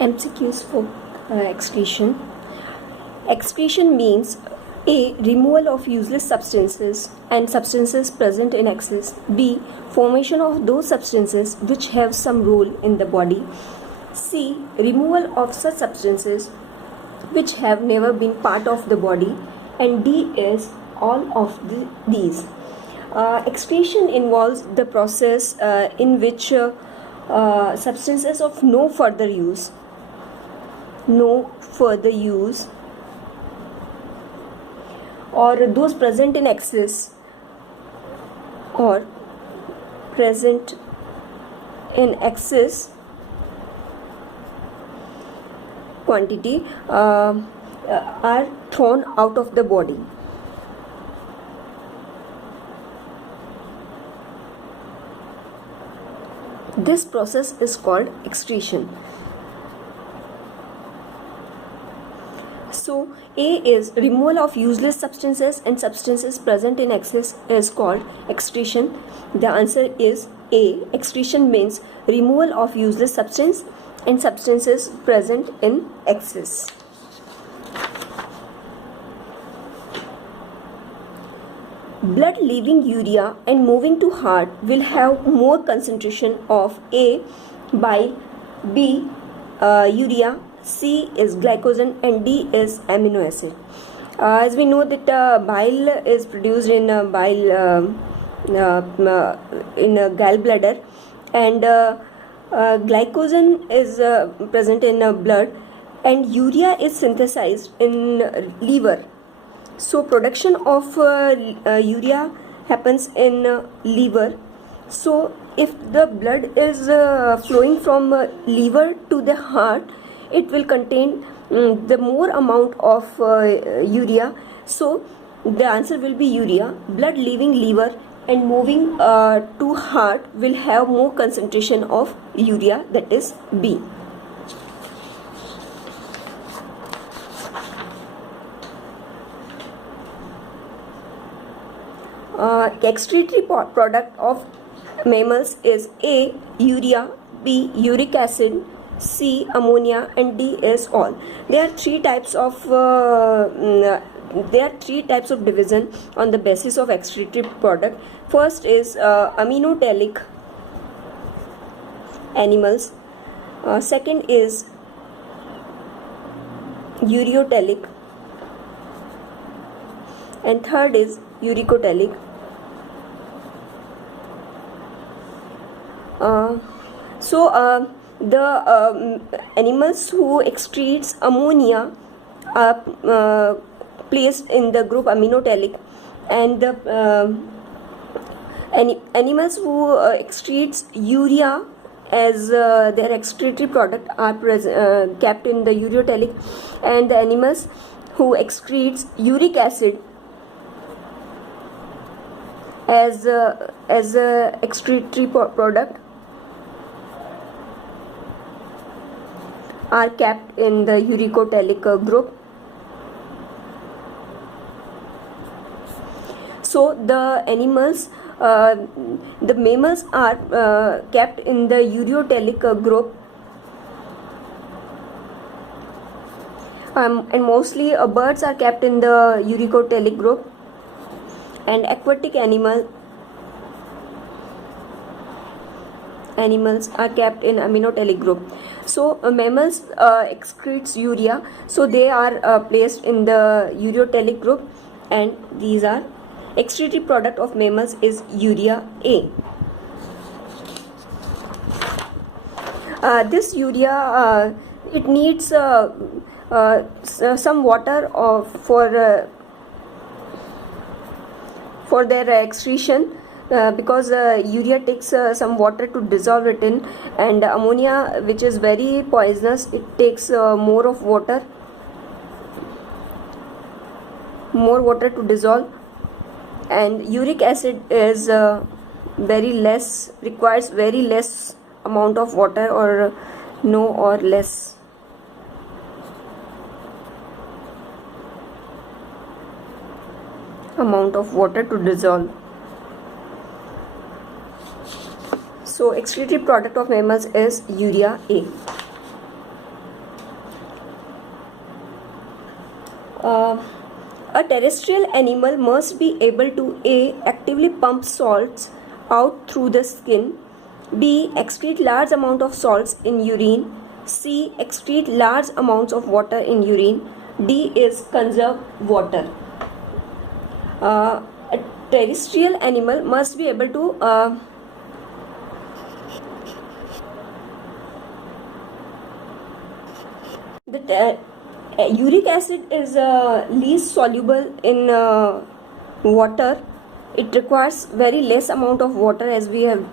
MCQs for excretion. Excretion means A. Removal of useless substances and substances present in excess. B. Formation of those substances which have some role in the body. C. Removal of such substances which have never been part of the body. And D is all of these. Excretion involves the process in which substances of no further use or those present in excess or present in excess quantity are thrown out of the body. This process is called excretion. So A is removal of useless substances and substances present in excess is called excretion. The answer is A. Excretion means removal of useless substance and substances present in excess. Blood leaving urea and moving to heart will have more concentration of A, bile, B, urea, C is glycogen, and D is amino acid. As we know that bile is produced in gallbladder, and glycogen is present in blood, and urea is synthesized in liver. So production of urea happens in liver. So if the blood is flowing from liver to the heart, it will contain the more amount of urea. So the answer will be urea. Blood leaving liver and moving to heart will have more concentration of urea, that is B. Excretory product of mammals is A, urea, B, uric acid, C, ammonia, and D is all. There are three types of division on the basis of excretory product. First is aminotelic animals. Second is ureotelic, and third is uricotelic. The animals who excretes ammonia are placed in the group aminotelic, and the animals who excretes urea as their excretory product are kept in the ureotelic, and the animals who excretes uric acid as a excretory product are kept in the uricotelic group. So the animals, the mammals are kept in the ureotelic group, and mostly birds are kept in the uricotelic group, and aquatic animals are kept in aminotelic group. So mammals excretes urea, so they are placed in the ureotelic group, and these are excretory product of mammals is urea A. This urea it needs some water for their excretion, because urea takes some water to dissolve it in, and ammonia, which is very poisonous, it takes more water to dissolve, and uric acid is requires very less amount of water, or no or less. amount of water to dissolve. So excretory product of mammals is urea A. A terrestrial animal must be able to A. actively pump salts out through the skin, B. excrete large amount of salts in urine, C. excrete large amounts of water in urine, D is conserve water. A terrestrial animal must be able to uric acid is least soluble in water. It requires very less amount of water, as we have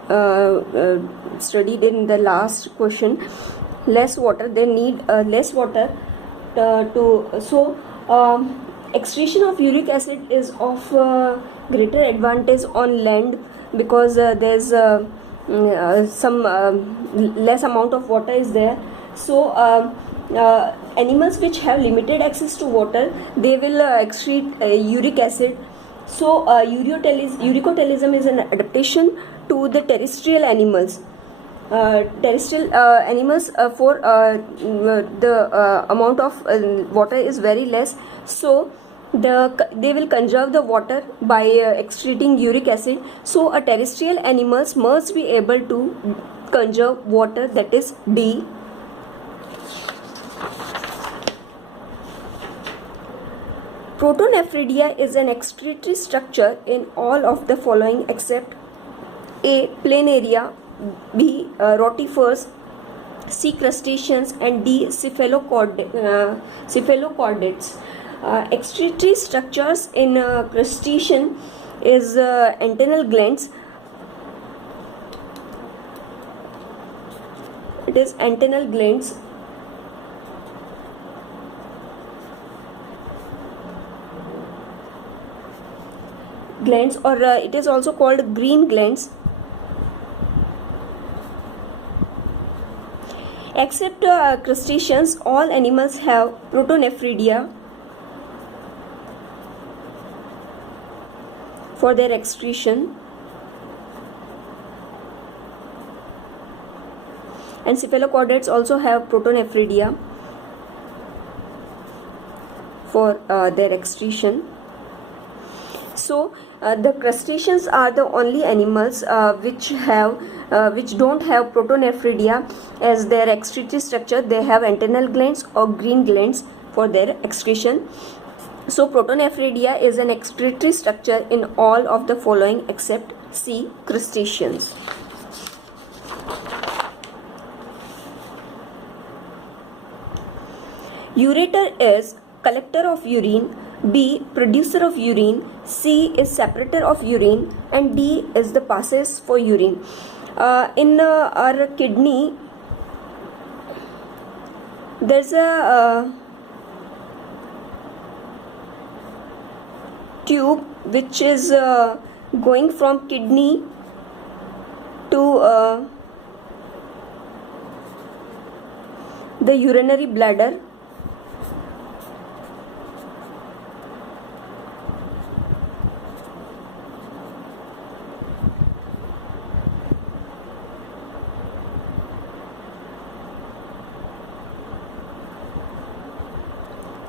studied in the last question. Less water, they need less water excretion of uric acid is of greater advantage on land, because there's some less amount of water is there. So animals which have limited access to water, they will excrete uric acid. So uricotelism is an adaptation to the terrestrial animals. Terrestrial animals for the amount of water is very less, so they will conserve the water by excreting uric acid. So a terrestrial animals must be able to conserve water, that is D. Protonephridia is an excretory structure in all of the following except A. planaria, B. rotifers, C. crustaceans, and D. cephalochordates. Excretory structures in crustacean is antennal glands. It is antennal glands. Or it is also called green glands. Except crustaceans, all animals have protonephridia for their excretion, and cephalochordates also have protonephridia for their excretion. So the crustaceans are the only animals which don't have protonephridia as their excretory structure. They have antennal glands or green glands for their excretion. So protonephridia is an excretory structure in all of the following except C. crustaceans. Ureter is collector of urine, B. producer of urine, C. is separator of urine, and D. is the passage for urine. In our kidney, there's a tube which is going from kidney to the urinary bladder.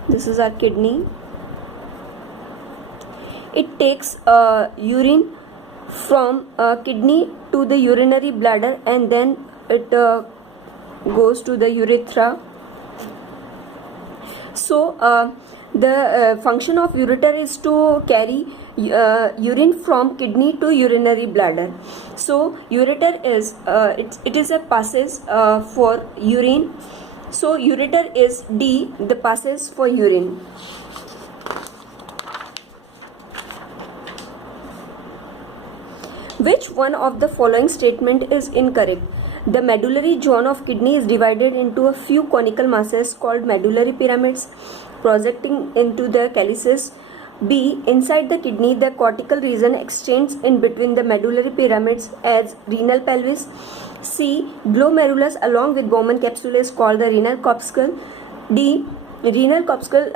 This is our kidney. It takes urine from kidney to the urinary bladder, and then it goes to the urethra. So the function of ureter is to carry urine from kidney to urinary bladder. So ureter is it is a passage for urine. So ureter is D, the passage for urine. Which one of the following statement is incorrect? The medullary zone of kidney is divided into a few conical masses called medullary pyramids projecting into the calyces. B. Inside the kidney, the cortical region extends in between the medullary pyramids as renal pelvis. C. Glomerulus along with Bowman capsule is called the renal corpuscle. D. Renal corpuscle,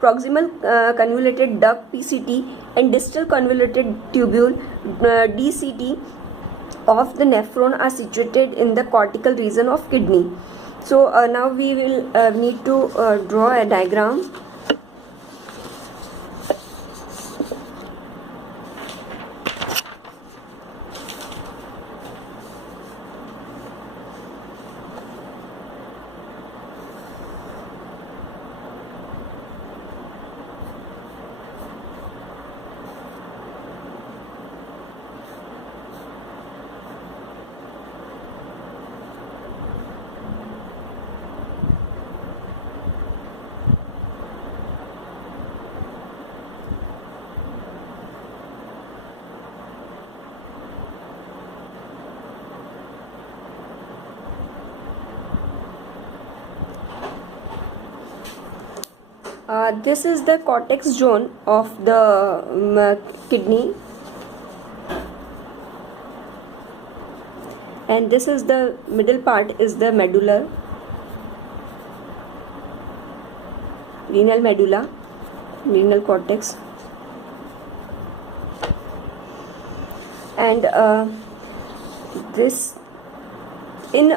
proximal convoluted duct PCT and distal convoluted tubule DCT of the nephron are situated in the cortical region of kidney. So now we will need to draw a diagram. This is the cortex zone of the kidney, and this is the middle part is the medulla, renal medulla, renal cortex, and this in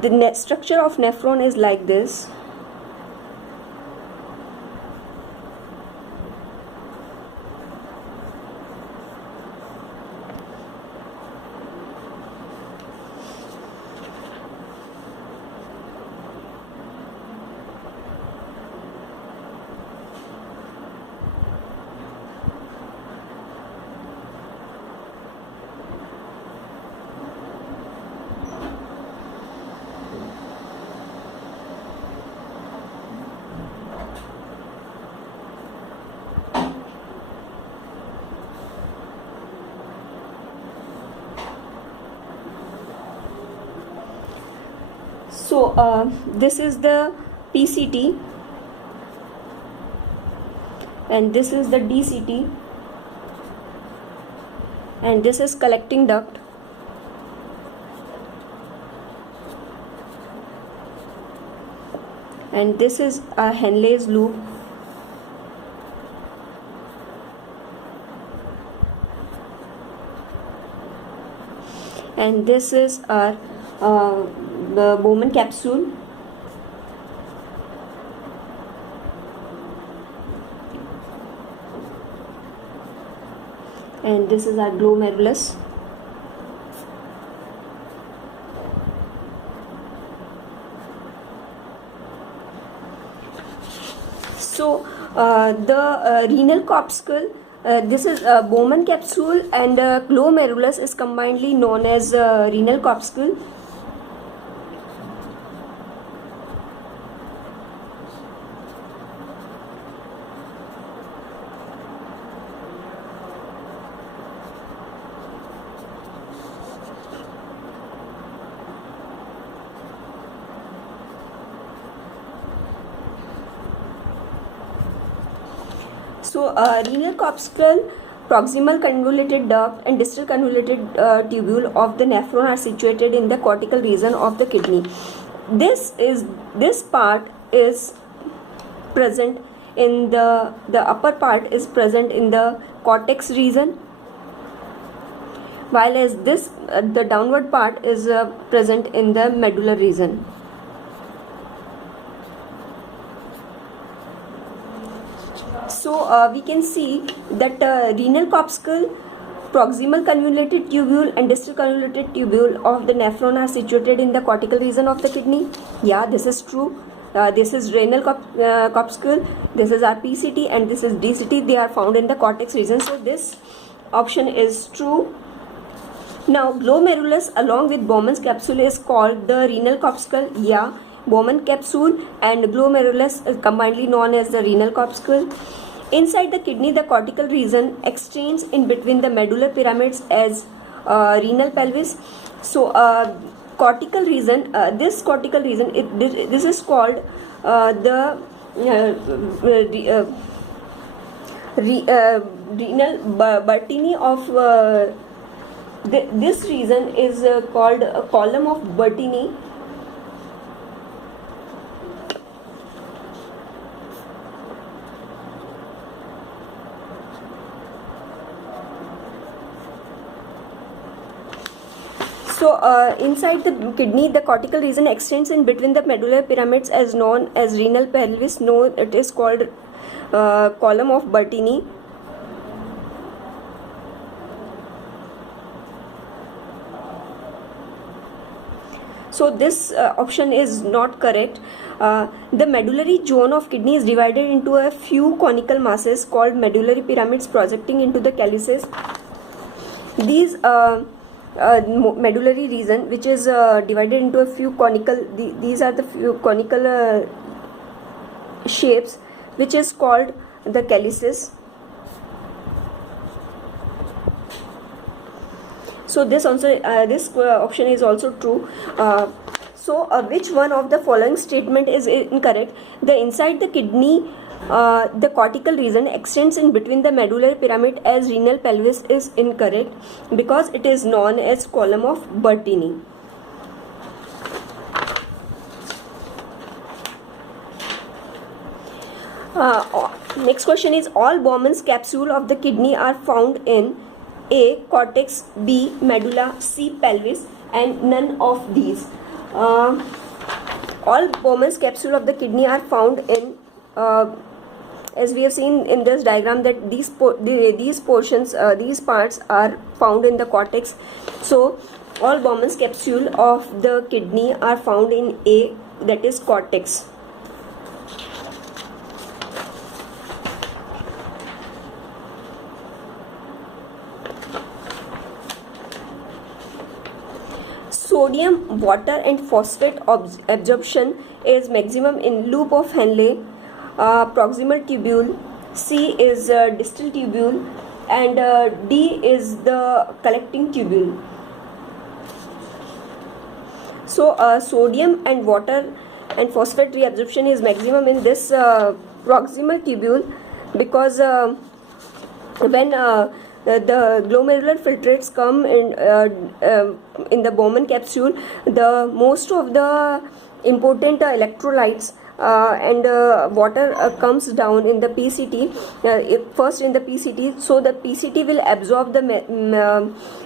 the structure of nephron is like this. So this is the PCT, and this is the DCT, and this is collecting duct, and this is a Henle's loop, and this is our the Bowman capsule, and this is our glomerulus. So the renal corpuscle, this is Bowman capsule, and glomerulus is combinedly known as renal corpuscle. So renal corpuscle, proximal convoluted duct and distal convoluted tubule of the nephron are situated in the cortical region of the kidney. This part is present in the upper part is present in the cortex region, while as this the downward part is present in the medullary region. So we can see that renal corpuscle, proximal convoluted tubule and distal convoluted tubule of the nephron are situated in the cortical region of the kidney. Yeah, this is true. This is renal corpuscle, this is our PCT, and this is DCT. They are found in the cortex region. So this option is true. Now glomerulus along with Bowman's capsule is called the renal corpuscle. Yeah, Bowman capsule and glomerulus is combinedly known as the renal corpuscle. Inside the kidney, the cortical region extends in between the medullary pyramids as renal pelvis. So cortical region, this cortical region, this is called the renal Bertini of this region is called a column of Bertini. So inside the kidney, the cortical region extends in between the medullary pyramids as known as renal pelvis. No, it is called column of Bertini. So this option is not correct. The medullary zone of kidney is divided into a few conical masses called medullary pyramids projecting into the calyces. These medullary region, which is divided into a few conical, these are the few conical shapes, which is called the calyces. So this also this option is also true. So which one of the following statement is incorrect? The inside the kidney, the cortical region extends in between the medullary pyramid as renal pelvis is incorrect because it is known as column of Bertini. Next question is, all Bowman's capsule of the kidney are found in A. cortex, B. medulla, C. pelvis, and none of these. All Bowman's capsule of the kidney are found in, as we have seen in this diagram, that these portions, these parts are found in the cortex. So all Bowman's capsule of the kidney are found in A, that is cortex. Sodium, water and phosphate absorption is maximum in loop of Henle, proximal tubule, C is distal tubule, and D is the collecting tubule. So sodium and water and phosphate reabsorption is maximum in this proximal tubule because when the glomerular filtrates come in the Bowman capsule, the most of the important electrolytes and water comes down in the PCT, first in the PCT. So the PCT will absorb the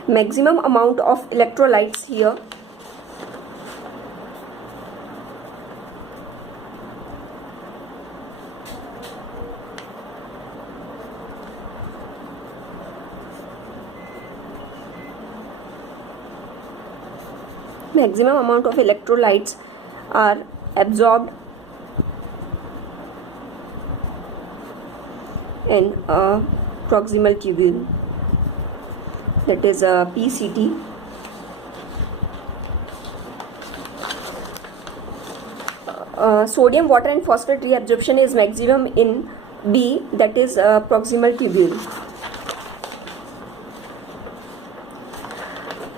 maximum amount of electrolytes here. Maximum amount of electrolytes are absorbed in a proximal tubule, that is a PCT. Sodium, water and phosphate reabsorption is maximum in B, that is proximal tubule.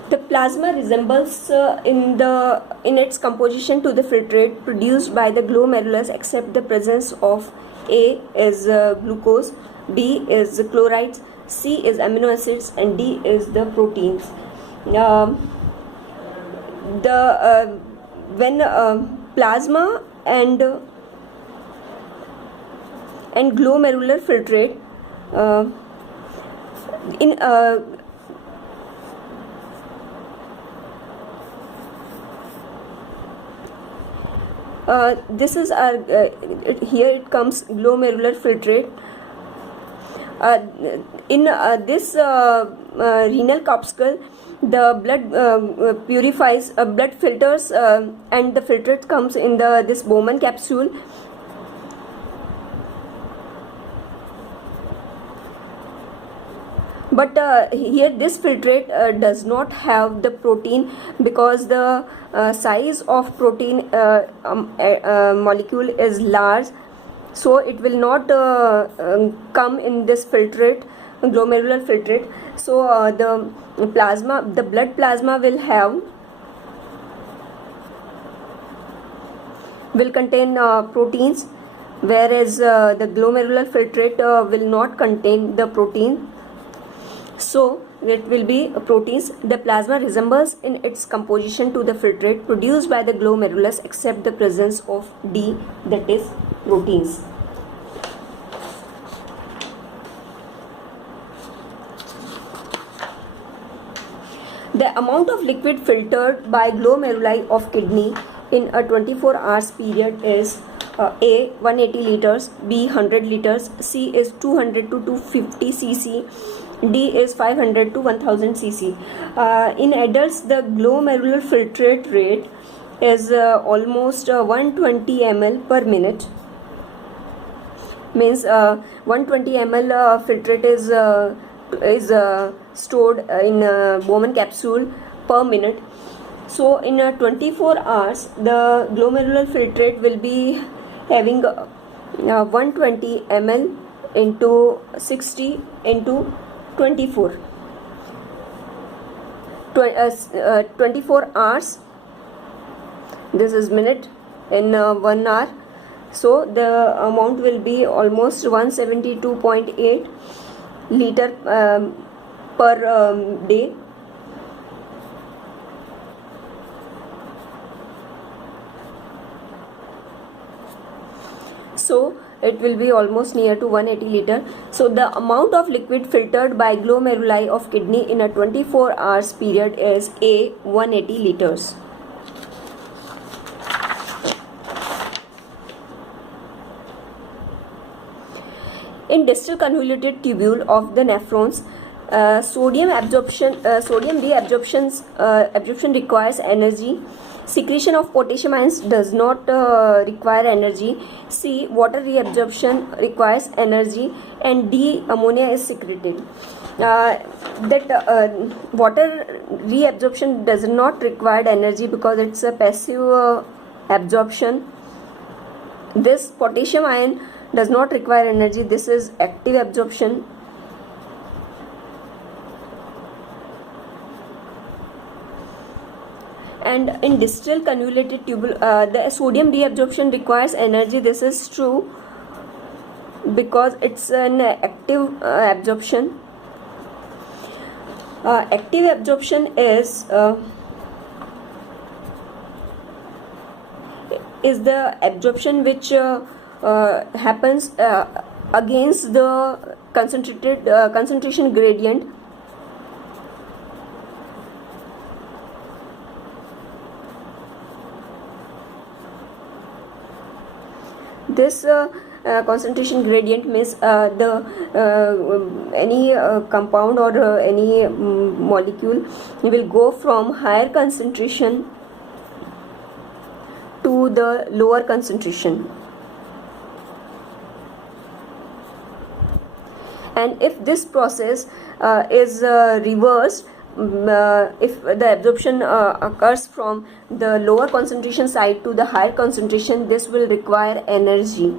The plasma resembles in its composition to the filtrate produced by the glomerulus, except the presence of A is glucose, B is chlorides, C is amino acids, and D is the proteins. When plasma and glomerular filtrate this is our here it comes glomerular filtrate. In this renal corpuscle, the blood purifies, blood filters, and the filtrate comes in this Bowman capsule. But here this filtrate does not have the protein because the size of protein molecule is large, so it will not come in this filtrate, glomerular filtrate. So the blood plasma will contain proteins, whereas the glomerular filtrate will not contain the protein. So it will be proteins. The plasma resembles in its composition to the filtrate produced by the glomerulus, except the presence of D, that is proteins. The amount of liquid filtered by glomeruli of kidney in a 24 hours period is A 180 liters, B 100 liters, C is 200 to 250 cc, D is 500 to 1000 cc. In adults, the glomerular filtrate rate is almost 120 ml per minute. Means 120 ml filtrate is stored in Bowman capsule per minute. So in 24 hours, the glomerular filtrate will be having 120 ml into 60 into 24. 24 hours. This is minute in 1 hour. So the amount will be almost 172.8 liter per day. So it will be almost near to 180 liter. So the amount of liquid filtered by glomeruli of kidney in a 24 hours period is A, 180 liters. In distal convoluted tubule of the nephrons, sodium reabsorption requires energy. Secretion of potassium ions does not require energy. C, water reabsorption requires energy, and D, ammonia is secreted. Water reabsorption does not require energy because it's a passive absorption. This potassium ion does not require energy. This is active absorption. And in distal convoluted tubule, the sodium reabsorption requires energy. This is true because it's an active absorption. Active absorption is the absorption which happens against the concentration gradient. This concentration gradient means any compound or any molecule will go from higher concentration to the lower concentration. And if this process is reversed, if the absorption occurs from the lower concentration side to the higher concentration, this will require energy.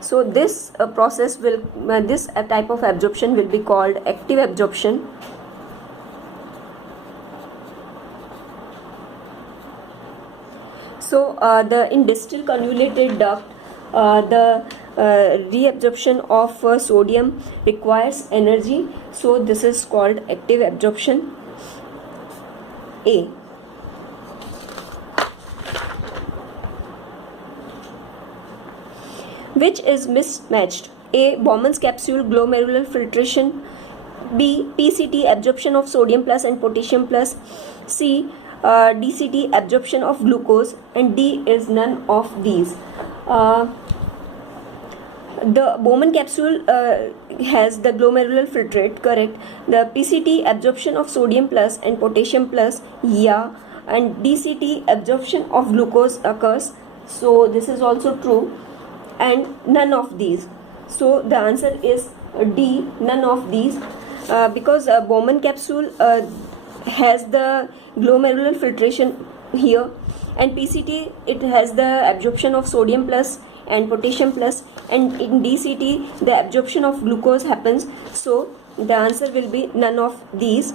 So this process will, this type of absorption will be called active absorption. So in distal convoluted duct, the reabsorption of sodium requires energy. So this is called active absorption. A. Which is mismatched? A, Bowman's capsule glomerular filtration. B, PCT absorption of sodium plus and potassium plus. C, DCT absorption of glucose, and D is none of these. The Bowman capsule has the glomerular filtrate, correct. The PCT absorption of sodium plus and potassium plus, yeah, and DCT absorption of glucose occurs, so this is also true, and none of these. So the answer is D, none of these, because Bowman capsule has the glomerular filtration here, and PCT it has the absorption of sodium plus and potassium plus, and in DCT the absorption of glucose happens, so the answer will be none of these.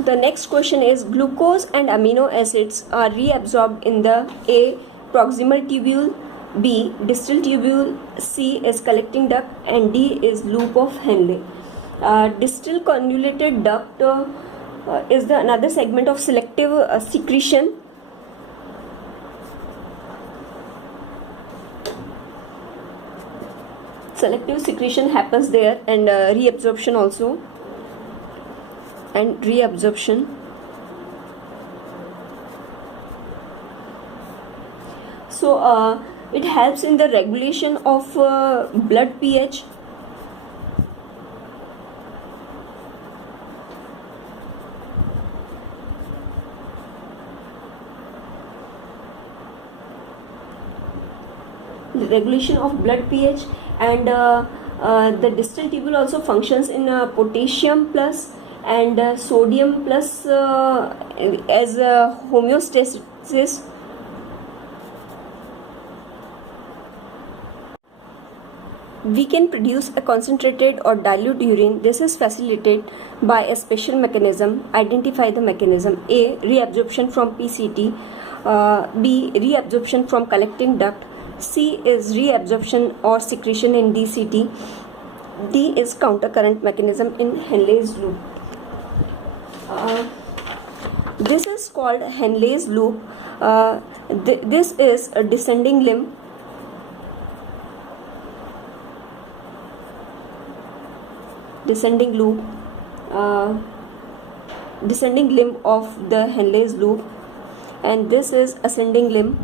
The next question is, glucose and amino acids are reabsorbed in the A, proximal tubule, B, distal tubule, C is collecting duct, and D is loop of Henle. Distal convoluted duct is the another segment of selective secretion. Selective secretion happens there, and reabsorption also, and reabsorption. So it helps in the regulation of blood pH. The regulation of blood pH, and the distal tubule also functions in potassium plus and sodium plus as homeostasis. We can produce a concentrated or dilute urine. This is facilitated by a special mechanism. Identify the mechanism. A. Reabsorption from PCT. B. Reabsorption from collecting duct. C is reabsorption or secretion in DCT. D is countercurrent mechanism in Henle's loop. This is called Henle's loop. This is a descending limb. Descending limb of the Henle's loop, and this is ascending limb.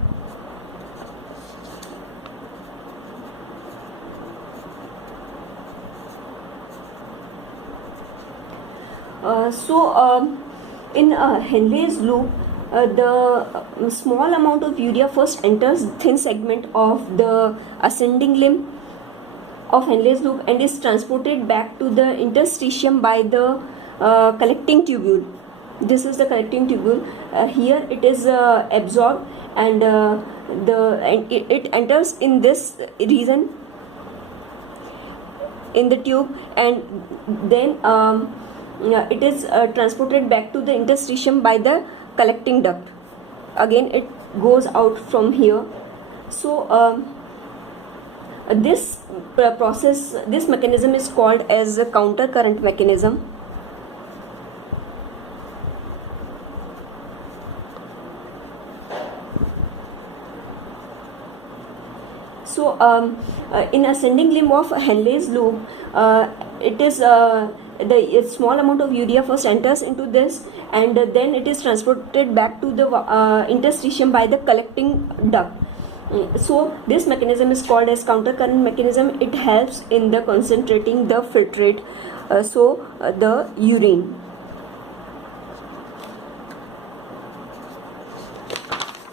In Henle's loop, the small amount of urea first enters thin segment of the ascending limb of Henle's loop and is transported back to the interstitium by the collecting tubule. This is the collecting tubule. Here it is absorbed, and it enters in this region in the tube, and then it is transported back to the interstitium by the collecting duct. Again it goes out from here. So this process, this mechanism is called as a countercurrent mechanism. So in ascending limb of Henle's loop, it is the small amount of urea first enters into this, and then it is transported back to the interstitium by the collecting duct. So this mechanism is called as countercurrent mechanism. It helps in the concentrating the filtrate, the urine.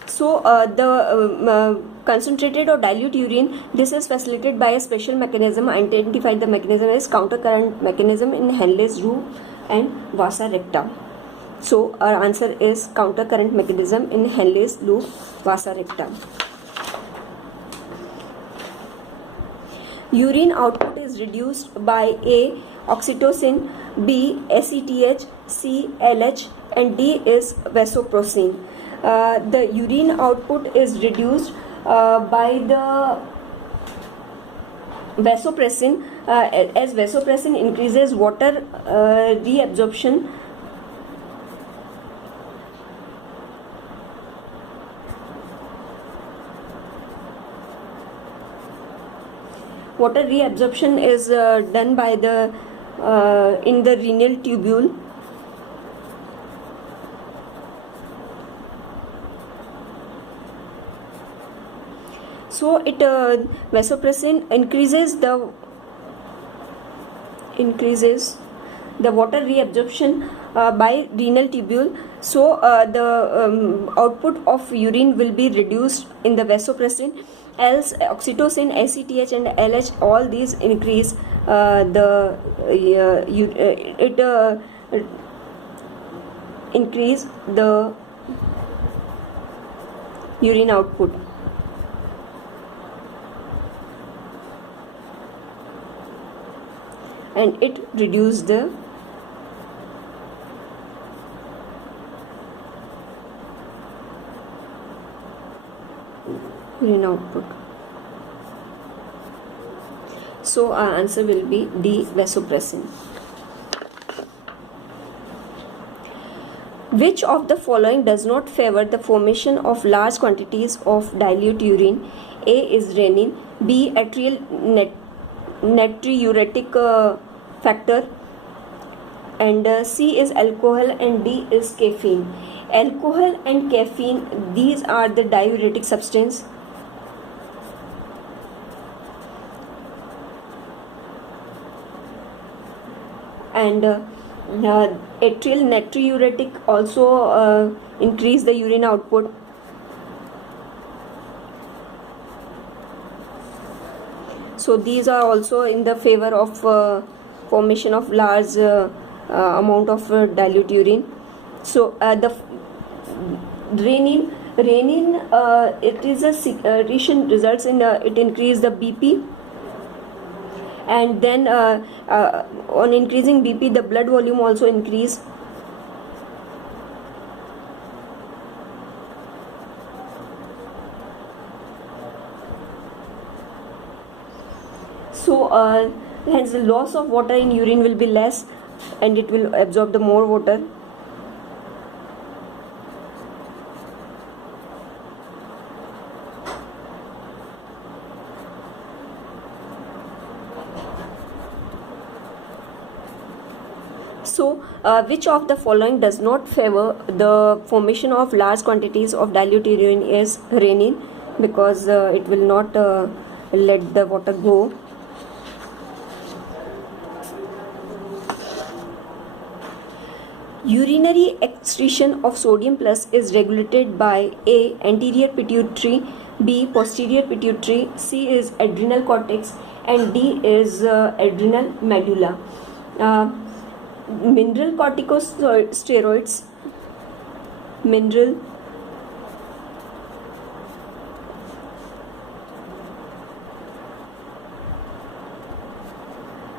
So the concentrated or dilute urine, this is facilitated by a special mechanism. Identify the mechanism as countercurrent mechanism in Henle's loop and vasa recta. So our answer is countercurrent mechanism in Henle's loop, vasa recta. Urine output is reduced by A. Oxytocin, B. ACTH, C. LH, and D is vasopressin. The urine output is reduced by the vasopressin, as vasopressin increases water reabsorption. Water reabsorption is done by the in the renal tubule. So it vasopressin increases the water reabsorption by renal tubule. So the output of urine will be reduced in the vasopressin. Else oxytocin, ACTH, and LH, all these increase increase the urine output. And it reduces the urine output. So our answer will be D, vasopressin. Which of the following does not favor the formation of large quantities of dilute urine? A is renin, B atrial natriuretic factor, and C is alcohol, and D is caffeine. Alcohol and caffeine, these are the diuretic substance. And atrial natriuretic also increase the urine output. So these are also in the favor of formation of large amount of dilute urine. So the Renin, it is a secretion, results in it increase the BP, and then on increasing BP the blood volume also increase. So hence the loss of water in urine will be less, and it will absorb the more water. So which of the following does not favor the formation of large quantities of dilute urine is renin, because it will not let the water go. Urinary excretion of sodium plus is regulated by A. Anterior pituitary, B. Posterior pituitary, C is adrenal cortex, and D is adrenal medulla. Mineral corticosteroids, mineral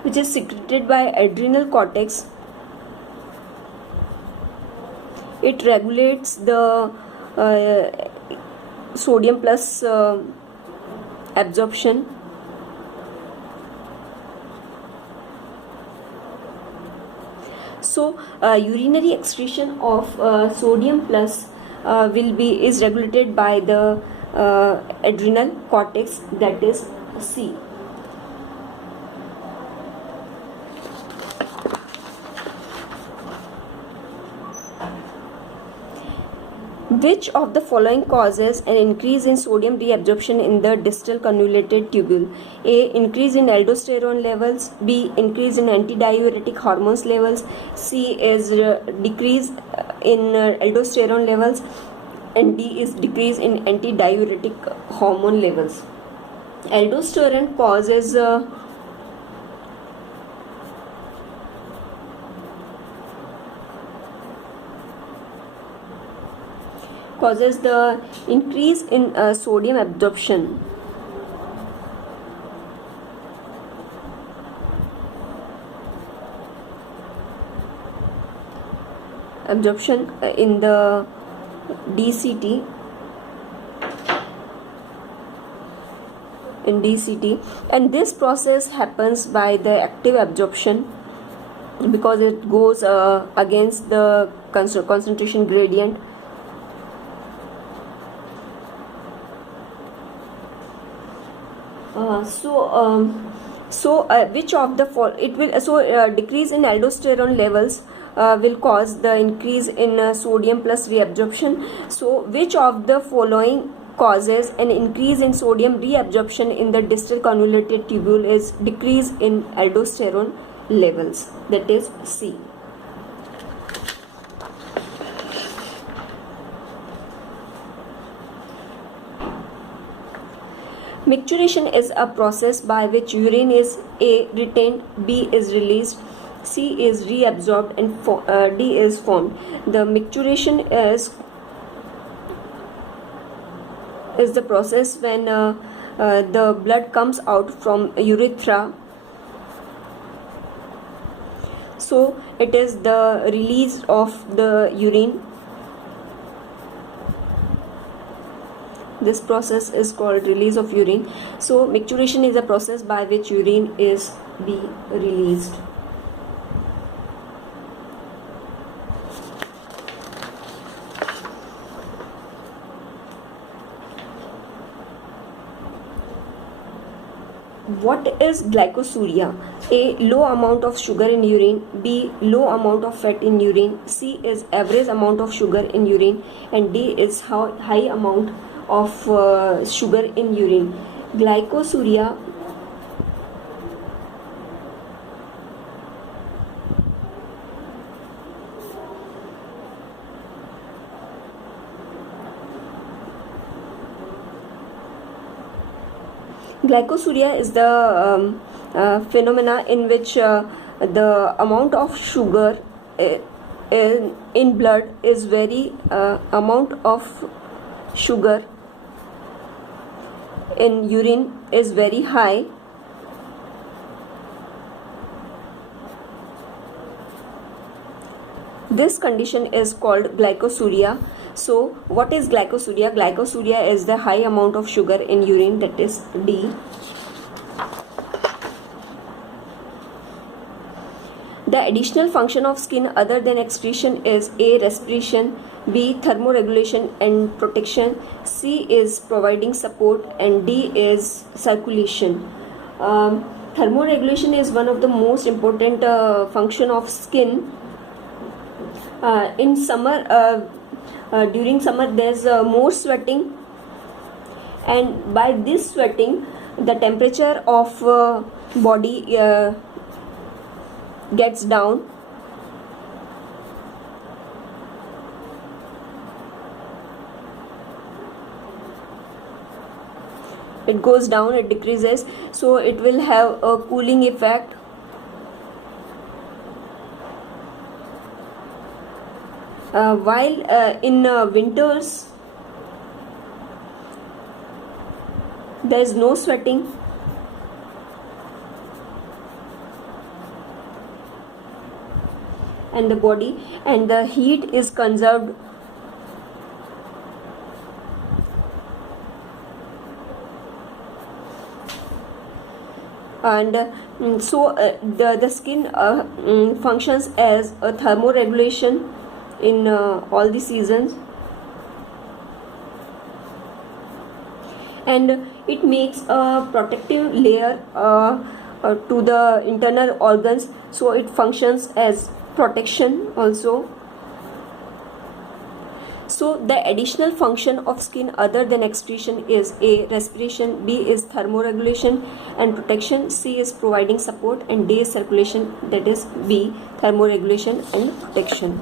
which is secreted by adrenal cortex, it regulates the sodium plus absorption. So urinary excretion of sodium plus is regulated by the adrenal cortex, that is C. Which of the following causes an increase in sodium reabsorption in the distal convoluted tubule? A. Increase in aldosterone levels. B. Increase in antidiuretic hormones levels. C is decrease in aldosterone levels, and D is decrease in antidiuretic hormone levels. Aldosterone causes the increase in sodium absorption. In the DCT, and this process happens by the active absorption, because it goes against the concentration gradient. Which of the decrease in aldosterone levels will cause the increase in sodium plus reabsorption. So which of the following causes an increase in sodium reabsorption in the distal convoluted tubule is decrease in aldosterone levels, that is C. Micturition is a process by which urine is A. retained, B. is released, C is reabsorbed, and D is formed. The micturition is the process when the blood comes out from urethra. So it is the release of the urine. This process is called release of urine. So micturition is a process by which urine is being released. What is glycosuria? A. Low amount of sugar in urine. B. Low amount of fat in urine. C is average amount of sugar in urine, and D is high amount of sugar in urine. Glycosuria is the phenomena in which the amount of sugar in blood is very amount of sugar in urine is very high. This condition is called glycosuria. So what is glycosuria? Glycosuria is the high amount of sugar in urine, that is D. The additional function of skin other than excretion is A. Respiration, B. Thermoregulation and protection, C. is providing support, and D. is circulation. Thermoregulation is one of the most important function of skin. In summer, during summer there's more sweating, and by this sweating the temperature of body gets down. It goes down, it decreases, so it will have a cooling effect. While in winters there is no sweating, and the body and the heat is conserved. And so the skin functions as a thermoregulation in all the seasons, and it makes a protective layer to the internal organs, so it functions as protection also. So the additional function of skin other than excretion is A. Respiration, B. is thermoregulation and protection, C. is providing support, and D. is circulation, that is B. thermoregulation and protection.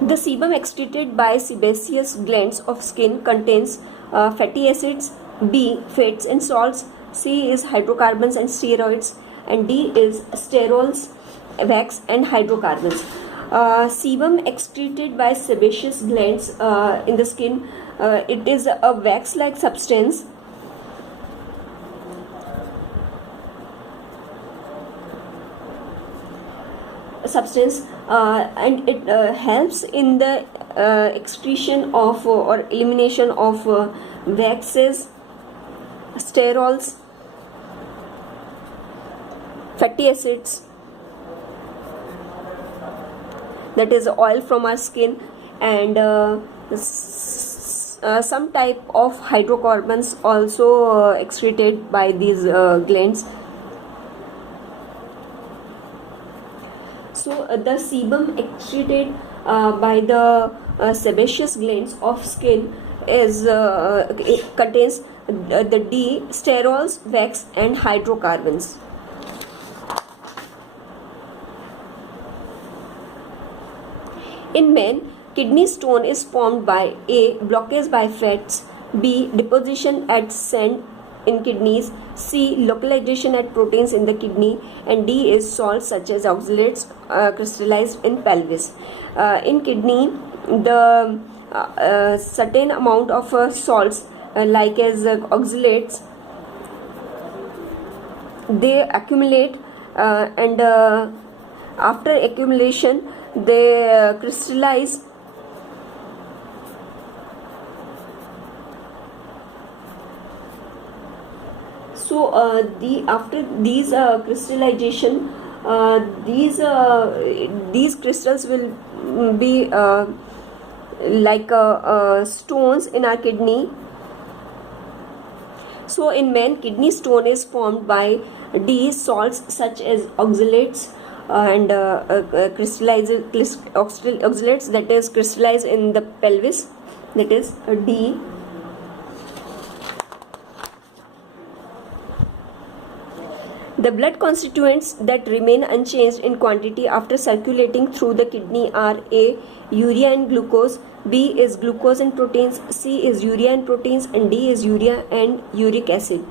The sebum excreted by sebaceous glands of skin contains fatty acids, B. fats and salts, C. is hydrocarbons and steroids, and D. is sterols, wax and hydrocarbons. Sebum excreted by sebaceous glands in the skin, it is a wax-like substance. And it helps in the excretion of or elimination of waxes, sterols, fatty acids, that is oil from our skin, and some type of hydrocarbons also excreted by these glands. So the sebum excreted by the sebaceous glands of skin is it contains the D, sterols, wax and hydrocarbons. In men, kidney stone is formed by A. blockage by fats, B. deposition at sand in kidneys, C. localization at proteins in the kidney, and D. is salts such as oxalates crystallized in pelvis. In kidney, the certain amount of salts like as oxalates, they accumulate, and after accumulation they crystallize. So after these crystallization, these crystals will be like stones in our kidney. So in men, kidney stone is formed by D, salts such as oxalates and oxalates, that is crystallized in the pelvis, that is D. The blood constituents that remain unchanged in quantity after circulating through the kidney are A. urea and glucose, B. is glucose and proteins, C. is urea and proteins, and D. is urea and uric acid.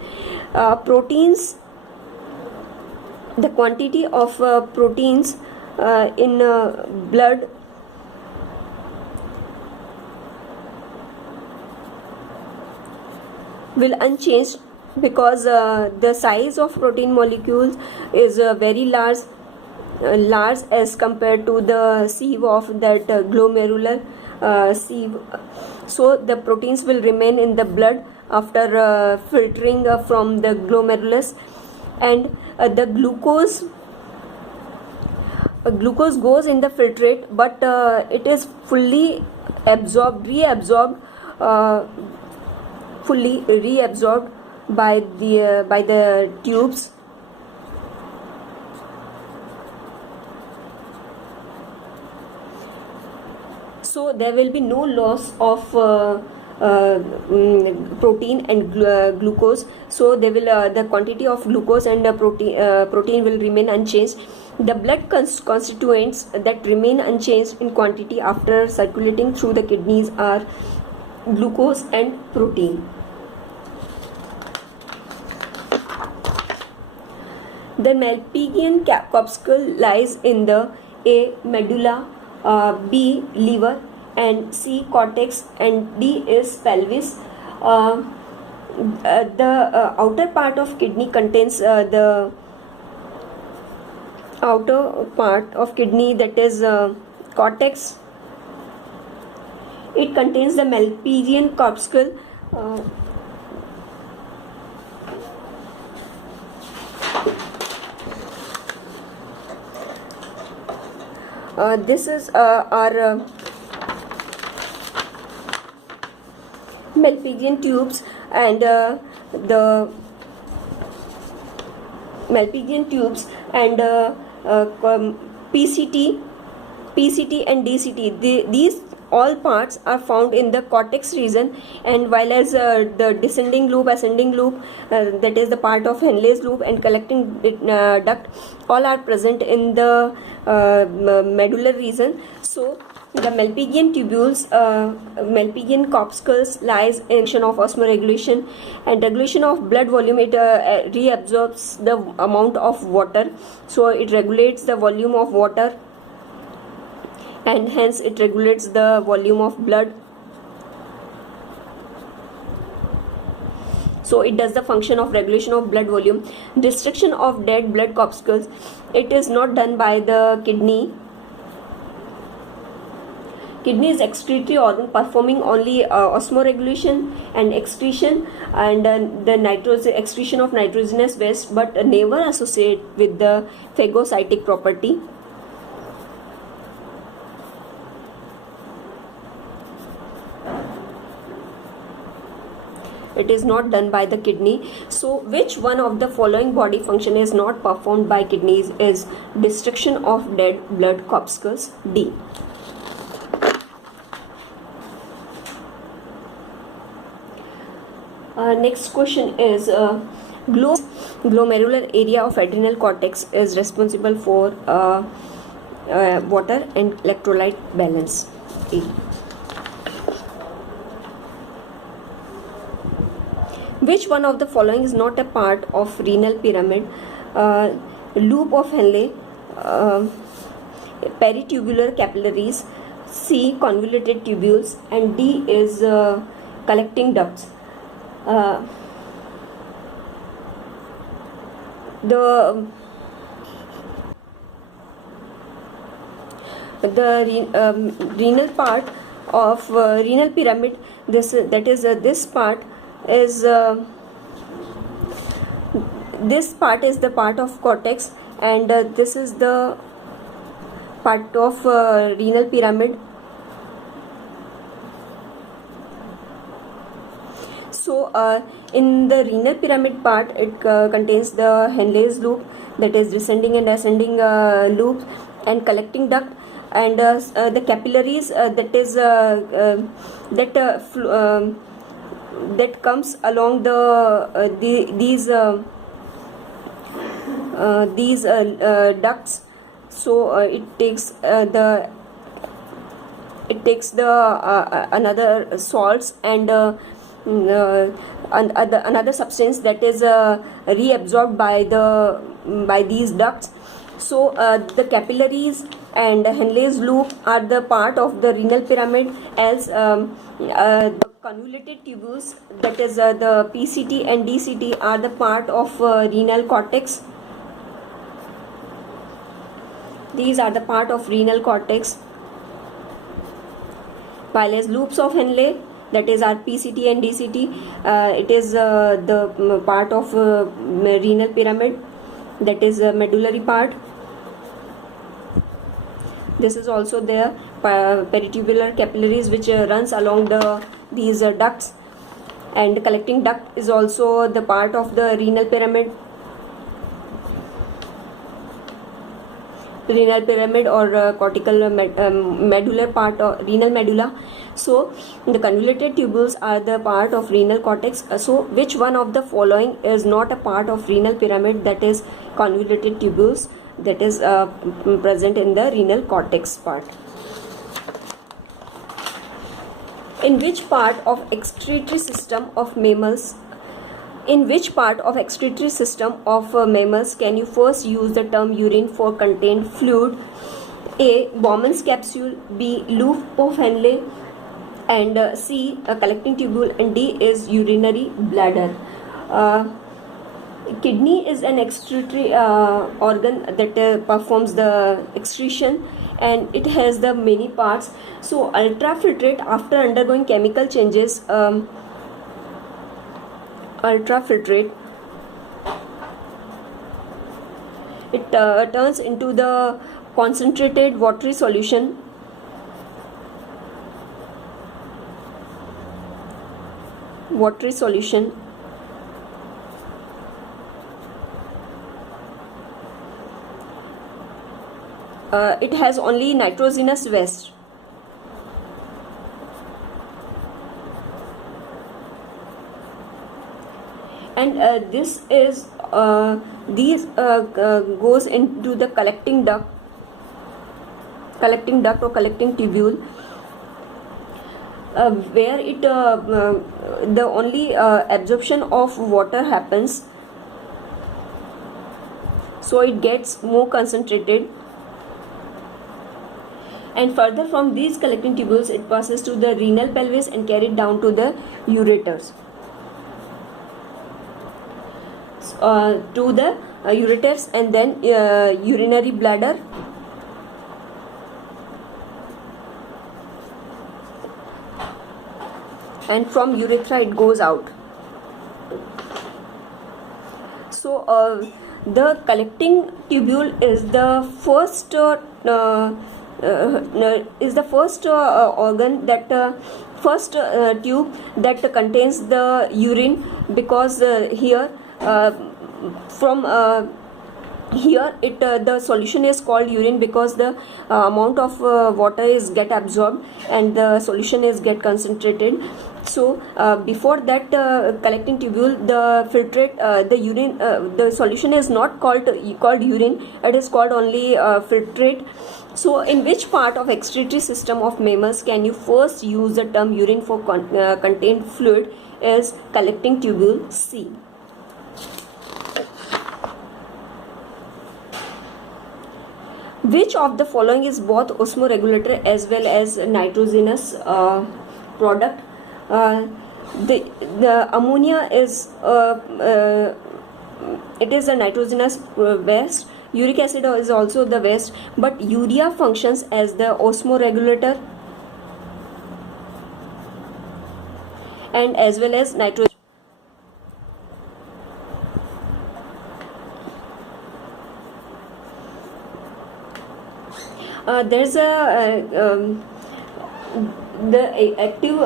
Proteins the quantity of proteins in blood will unchanged, because the size of protein molecules is very large as compared to the sieve of that glomerular sieve. So the proteins will remain in the blood after filtering from the glomerulus, and the glucose goes in the filtrate, but it is fully reabsorbed by the tubes. So there will be no loss of protein and glucose. So they will the quantity of glucose and protein will remain unchanged. The blood constituents that remain unchanged in quantity after circulating through the kidneys are glucose and protein. The Malpighian corpuscle lies in the A. medulla, B. liver, and C. cortex, and D is pelvis. The outer part of kidney contains the outer part of kidney, that is cortex. It contains the Malpighian corpuscle. This is our Malpighian tubes, and the Malpighian tubes and PCT and DCT. These all parts are found in the cortex region, and while as the descending loop, ascending loop, that is the part of Henle's loop, and collecting duct, all are present in the medullary region. So the Malpighian tubules, Malpighian corpuscles lies in of osmoregulation and regulation of blood volume. It reabsorbs the amount of water, so it regulates the volume of water, and hence it regulates the volume of blood. So it does the function of regulation of blood volume. Destruction of dead blood corpuscles, it is not done by the kidney. Kidney is excretory organ performing only osmoregulation and excretion, and the excretion of nitrogenous waste, but never associate with the phagocytic property. It is not done by the kidney. So which one of the following body function is not performed by kidneys is destruction of dead blood corpuscles? D. Next question is glomerular area of adrenal cortex is responsible for water and electrolyte balance. A. Which one of the following is not a part of renal pyramid? Loop of Henle, peritubular capillaries, C. convoluted tubules, and D is collecting ducts. The renal part of renal pyramid, this part is the part of cortex, and this is the part of renal pyramid. So in the renal pyramid part, it contains the Henle's loop, that is descending and ascending loops, and collecting duct, and the capillaries, that is that comes along these ducts. So it takes another salts and another substance that is reabsorbed by the by these ducts. So the capillaries and Henle's loop are the part of the renal pyramid, as the convoluted tubules, that is the PCT and DCT, are the part of renal cortex. These are the part of renal cortex. While as loops of Henle, that is our PCT and DCT, it is the part of renal pyramid, that is medullary part. This is also there, peritubular capillaries, which runs along these ducts, and collecting duct is also the part of the renal pyramid. Renal pyramid or cortical medular part or renal medulla. So the convoluted tubules are the part of renal cortex. So which one of the following is not a part of renal pyramid, that is convoluted tubules, that is present in the renal cortex part? In which part of excretory system of mammals can you first use the term urine for contained fluid? A. Bowman's capsule, B. loop of Henle, and C. a collecting tubule, and D is urinary bladder. Kidney is an excretory organ that performs the excretion, and it has the many parts. So ultrafiltrate, after undergoing chemical changes, ultrafiltrate, it turns into the concentrated watery solution. It has only nitrogenous waste. And this is goes into the collecting duct or collecting tubule, where it the only absorption of water happens, so it gets more concentrated, and further from these collecting tubules it passes to the renal pelvis and carried down to the ureters. And then urinary bladder, and from urethra it goes out. So the collecting tubule is the first organ that first tube that contains the urine, because here the solution is called urine, because the amount of water is get absorbed and the solution is get concentrated. So before that collecting tubule, the filtrate, the urine, the solution is not called urine, it is called only filtrate. So in which part of excretory system of mammals can you first use the term urine for contained fluid? Is collecting tubule, C. Which of the following is both osmoregulator as well as nitrogenous product? The ammonia is it is a nitrogenous waste. Uric acid is also the waste, but urea functions as the osmoregulator and as well as nitrogen. There's the active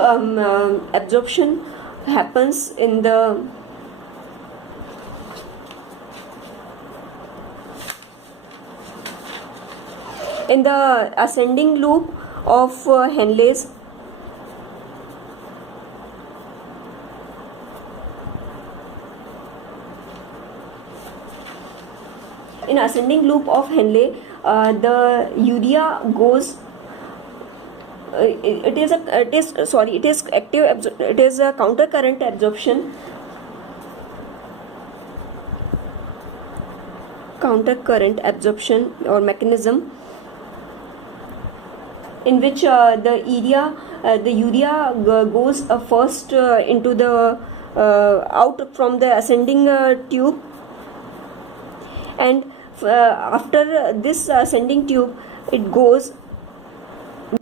absorption happens in the ascending loop of Henle's. In ascending loop of Henle, the urea goes. It is active. It is a counter current absorption. counter current absorption or mechanism in which the urea goes first into the out from the ascending tube, and after this ascending tube it goes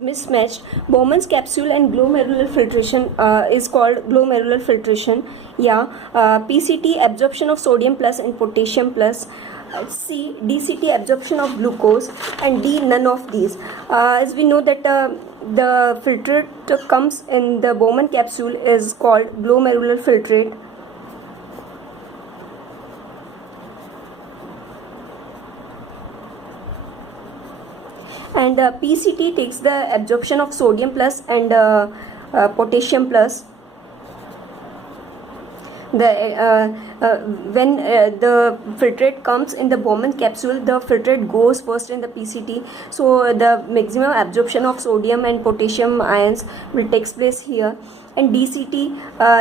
mismatched. Bowman's capsule and glomerular filtration is called glomerular filtration. PCT, absorption of sodium plus and potassium plus. C, DCT, absorption of glucose, and D, none of these. As we know that the filtrate comes in the Bowman capsule is called glomerular filtrate. And PCT takes the absorption of sodium plus and potassium plus. When the filtrate comes in the Bowman capsule, the filtrate goes first in the PCT, so the maximum absorption of sodium and potassium ions will take place here. And DCT,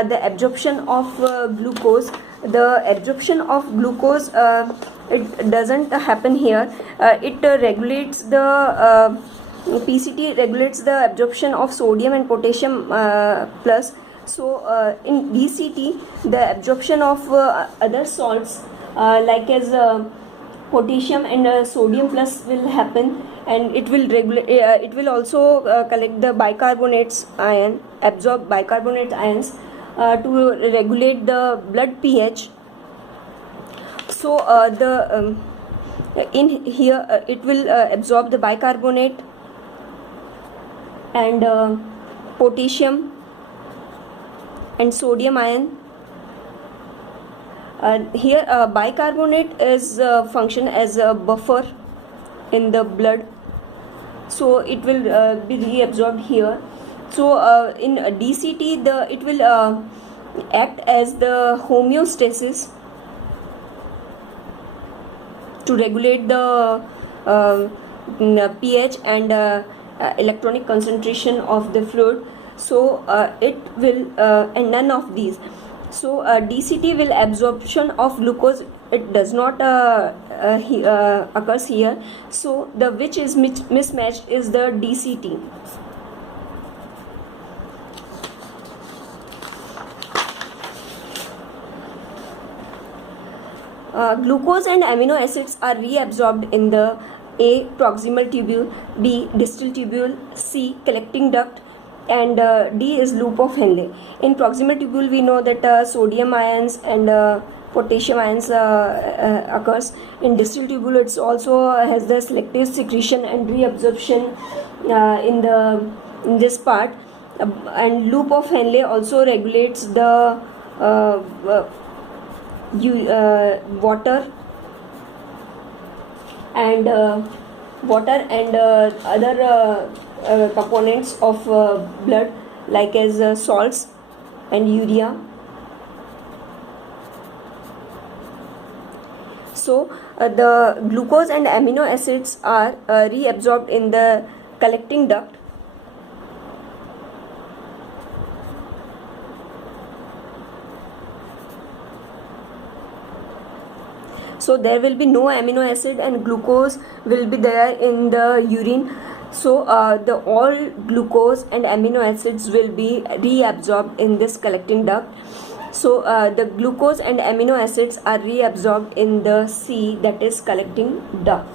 the absorption of glucose. The absorption of glucose it doesn't happen here. It regulates the PCT regulates the absorption of sodium and potassium plus. So in DCT, the absorption of other salts like as potassium and sodium plus will happen, and it will regulate. It will also collect the bicarbonates ion, absorb bicarbonate ions to regulate the blood pH. So in here it will absorb the bicarbonate and potassium and sodium ion. Here bicarbonate is function as a buffer in the blood, so it will be reabsorbed here. So in DCT, it will act as the homeostasis to regulate the pH and electronic concentration of the fluid. So it will and none of these. So DCT will absorption of glucose, it does not occurs here. So the which is mismatched is the DCT. Glucose and amino acids are reabsorbed in the A, proximal tubule, B, distal tubule, C, collecting duct, and D is loop of Henle. In proximal tubule we know that sodium ions and potassium ions occurs. In distal tubule it also has the selective secretion and reabsorption in this part, and loop of Henle also regulates the water and other components of blood like as salts and urea. So the glucose and amino acids are reabsorbed in the collecting duct. So there will be no amino acid and glucose will be there in the urine. So the all glucose and amino acids will be reabsorbed in this collecting duct. So the glucose and amino acids are reabsorbed in the C, that is collecting duct.